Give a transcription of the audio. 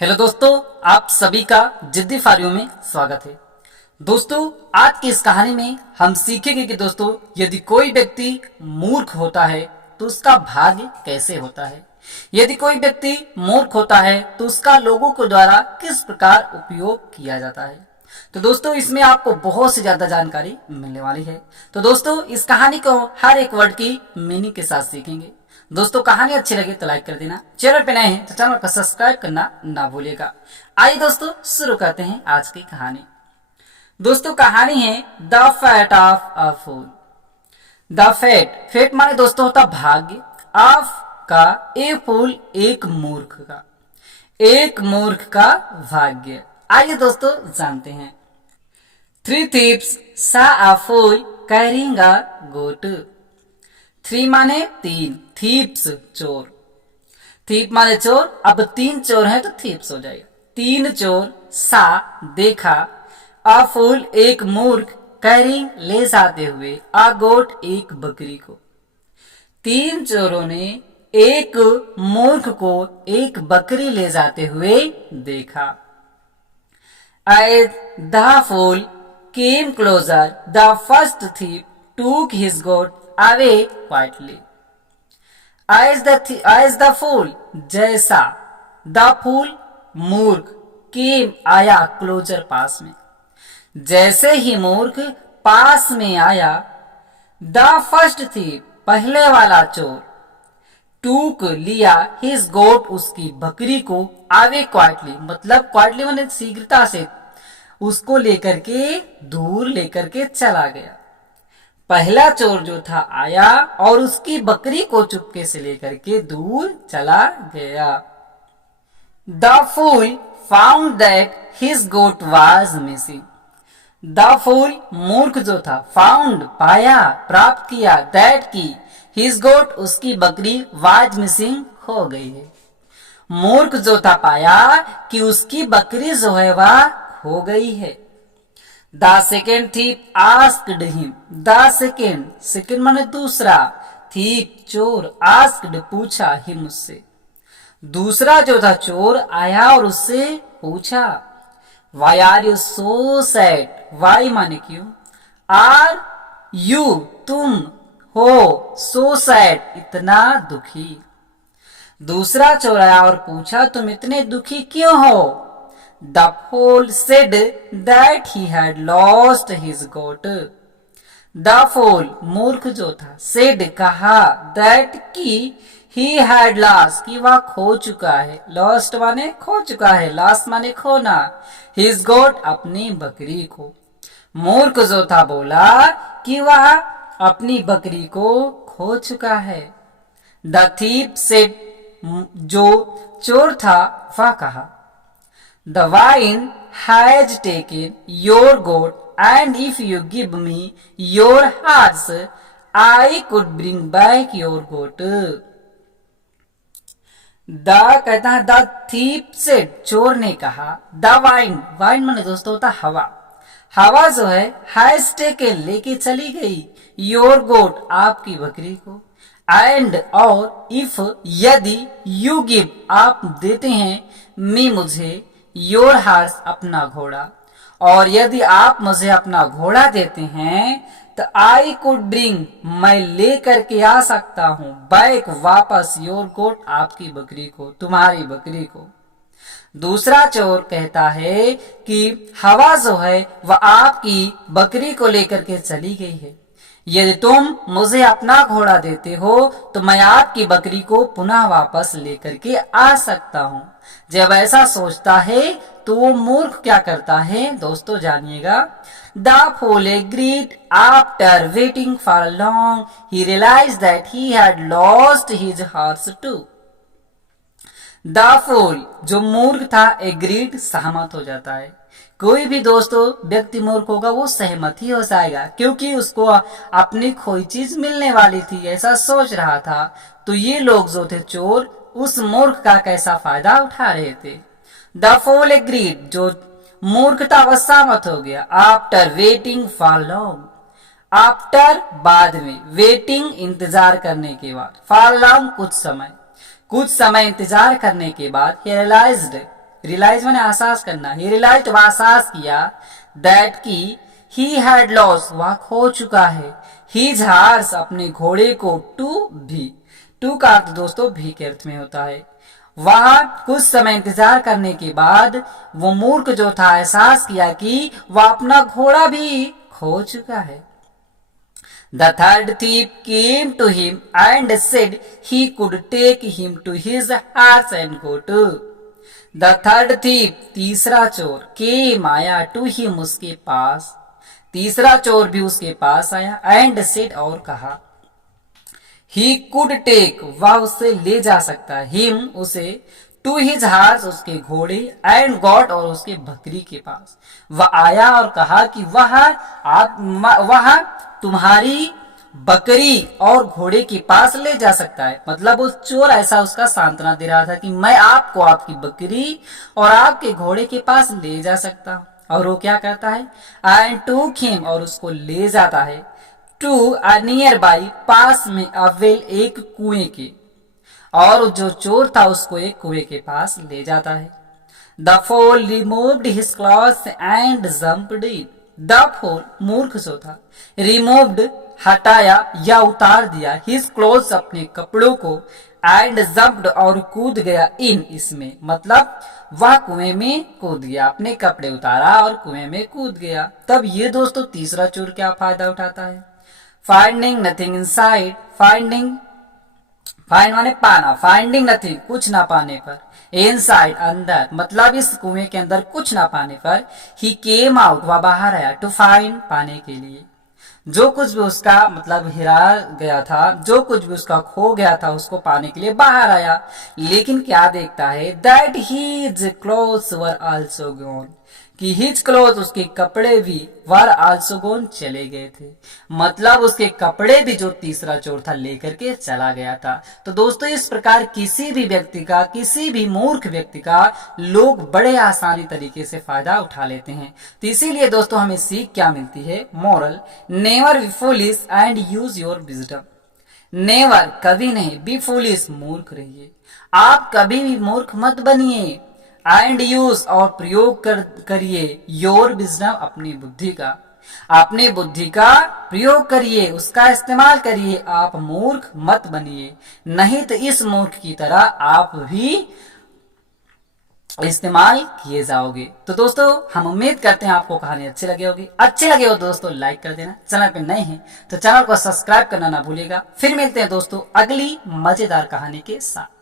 Hello दोस्तों, आप सभी का जिद्दी फारियों में स्वागत है। दोस्तों, आज की इस कहानी में हम सीखेंगे कि दोस्तों यदि कोई व्यक्ति मूर्ख होता है तो उसका भाग्य कैसे होता है। यदि कोई व्यक्ति मूर्ख होता है तो उसका लोगों के द्वारा किस प्रकार उपयोग किया जाता है। तो दोस्तों, इसमें आपको बहुत सी ज्यादा जानकारी मिलने वाली है। तो दोस्तों, इस कहानी को हर एक वर्ड की मीनिंग के साथ सीखेंगे। दोस्तों, कहानी अच्छी लगे तो लाइक कर देना, चैनल पे नए हैं तो चैनल को सब्सक्राइब करना ना भूलिएगा। आइए दोस्तों, शुरू करते हैं आज की कहानी। दोस्तों, कहानी है the fate of a fool. The fate, fate माने दोस्तों होता भाग्य, ऑफ का, ए फूल एक मूर्ख का, एक मूर्ख का भाग्य। आइए दोस्तों जानते हैं। थ्री थीप्स सा अ फूल कैरिंग अ गोट। थ्री माने तीन, थीप्स चोर, थीप माने चोर। अब तीन चोर हैं तो थीप्स हो जाएगा। तीन चोर, सा देखा, अ फूल एक मूर्ख, कैरिंग ले जाते हुए, अ गोट एक बकरी को। तीन चोरों ने एक मूर्ख को एक बकरी ले जाते हुए देखा। As the fool came closer, the first thief took his goat away quietly. As the fool, जैसा, the fool मूर्ख, came आया क्लोजर पास में, जैसे ही मूर्ख पास में आया, द फर्स्ट thief पहले वाला चोर, टूक लिया, हिज गोट उसकी बकरी को, आवे क्वाइटली मतलब क्वाइटली मैंने शीघ्रता से उसको लेकर के दूर लेकर के चला गया। पहला चोर जो था आया और उसकी बकरी को चुपके से लेकर के दूर चला गया। The fool found that his goat was missing. The fool मूर्ख जो था, फाउंड पाया, प्राप्त किया, दैट की, हिज गोट उसकी बकरी, वाज मिसिंग हो गई है। मूर्ख जो था पाया कि उसकी बकरी जो है वह हो गई है। The second thief asked him. The second, second माने दूसरा, थीप चोर, आस्क्ड पूछा, हिम उससे। दूसरा जो था चोर आया और उससे पूछा, why are you so sad. Why माने क्यों, आर यू तुम हो, सो सैड इतना दुखी। दूसरा चोर आया और पूछा, तुम इतने दुखी क्यों हो। The fool said that he had lost his goat. The fool मूर्ख जो था, said कहा, that की, he had lost कि वह खो चुका है, lost माने खो चुका है, lost माने खोना, his goat अपनी बकरी को। मूर्ख जो था बोला कि वह अपनी बकरी को खो चुका है। द thief said जो चोर था वह कहा, The wine has taken your goat, and if you give me your horse, I could bring back your goat. The कहता है, द thief said चोर ने कहा, द वाइन, वाइन माने दोस्तों होता हवा, हवा जो है has taken लेके चली गई, your goat आपकी बकरी को, एंड और, इफ यदि, यू गिव आप देते हैं, मी मुझे, योर हार्स अपना घोड़ा, और यदि आप मुझे अपना घोड़ा देते हैं तो आई कुड ब्रिंग मैं ले करके आ सकता हूं, बैक वापस, योर गोट आपकी बकरी को, तुम्हारी बकरी को। दूसरा चोर कहता है कि हवा जो है वह आपकी बकरी को लेकर के चली गई है, यदि तुम मुझे अपना घोड़ा देते हो तो मैं आपकी बकरी को पुनः वापस लेकर के आ सकता हूं। जब ऐसा सोचता है तो वो मूर्ख क्या करता है दोस्तों जानिएगा। The fool agreed after waiting for long he realized that he had lost his horse too. The fool जो मूर्ख था, agreed सहमत हो जाता है। कोई भी दोस्तों व्यक्ति मूर्ख होगा वो सहमत ही हो जाएगा, क्योंकि उसको अपनी खोई चीज मिलने वाली थी, ऐसा सोच रहा था। तो ये लोग जो थे चोर उस मूर्ख का कैसा फायदा उठा रहे थे। द fool agreed जो मूर्ख था वह सहमत हो गया। After waiting for long, after बाद में, वेटिंग इंतजार करने के बाद, फॉर लॉन्ग कुछ समय, कुछ समय इंतजार करने के बाद, he realized रियलाइज मैंने एहसास करना, ही रियलाइज एहसास किया दैट की ही हैड लॉस वह खो चुका है, हीज हार्स अपने घोड़े को, टू भी, टू का अर्थ दोस्तों भी के अर्थ में होता है। वह कुछ समय इंतजार करने के बाद वो मूर्ख जो था एहसास किया कि वह अपना घोड़ा भी खो चुका है। The third thief came to him and said he could take him to his house and go to. The third thief, तीसरा चोर, came आया to him उसके पास, तीसरा चोर भी उसके पास आया, and said और कहा, he could take वह उसे ले जा सकता है, him उसे, टू हिज हार्स उसके घोड़े, एंड गॉड और उसके बकरी के पास। वह आया और कहा कि वह तुम्हारी बकरी और घोड़े के पास ले जा सकता है। मतलब उस चोर ऐसा उसका सांत्वना दे रहा था कि मैं आपको आपकी बकरी और आपके घोड़े के पास ले जा सकता हूं। और वो क्या करता है, एंड टू हिम और उसको ले जाता है, टू अ नियर बाई पास में, अवेल एक कुएं के, और जो चोर था उसको एक कुएं के पास ले जाता है। द फोल removed his clothes and jumped in. The फोल मूर्ख जो था, रिमूव्ड हटाया या उतार दिया, हिज क्लॉथ्स अपने कपड़ों को, एंड जंप्ड और कूद गया, इन इसमें, मतलब वह कुएं में कूद गया, अपने कपड़े उतारा और कुएं में कूद गया। तब ये दोस्तों तीसरा चोर क्या फायदा उठाता है, finding nothing inside, finding, find माने पाना, फाइंडिंग नथिंग कुछ ना पाने पर, इनसाइड अंदर, मतलब इस कुएं के अंदर कुछ ना पाने पर, ही केम आउट वह बाहर आया, टू फाइंड पाने के लिए। जो कुछ भी उसका मतलब हिरा गया था, जो कुछ भी उसका खो गया था, उसको पाने के लिए बाहर आया। लेकिन क्या देखता है, that his clothes were also gone, कि हिज क्लोथ उसके कपड़े भी, वर आल्सो गॉन चले गए थे, मतलब उसके कपड़े भी जो तीसरा चोर था लेकर के चला गया था। तो दोस्तों इस प्रकार किसी भी व्यक्ति का, किसी भी मूर्ख व्यक्ति का लोग बड़े आसानी तरीके से फायदा उठा लेते हैं। तो इसीलिए दोस्तों हमें सीख क्या मिलती है, moral, never be foolish and use your wisdom. Never कभी नहीं, बी फूलिश मूर्ख रहिए, आप कभी भी मूर्ख मत बनिए, एंड यूज और प्रयोग करिए, योर विजडम अपनी बुद्धि का, अपनी बुद्धि का प्रयोग करिए, उसका इस्तेमाल करिए, आप मूर्ख मत बनिए, नहीं तो इस मूर्ख की तरह आप भी इस्तेमाल किए जाओगे। तो दोस्तों हम उम्मीद करते हैं आपको कहानी अच्छी लगी होगी। अच्छी लगे हो दोस्तों लाइक कर देना, चैनल पे नए हैं तो चैनल को सब्सक्राइब करना ना भूलिएगा। फिर मिलते हैं दोस्तों अगली मजेदार कहानी के साथ।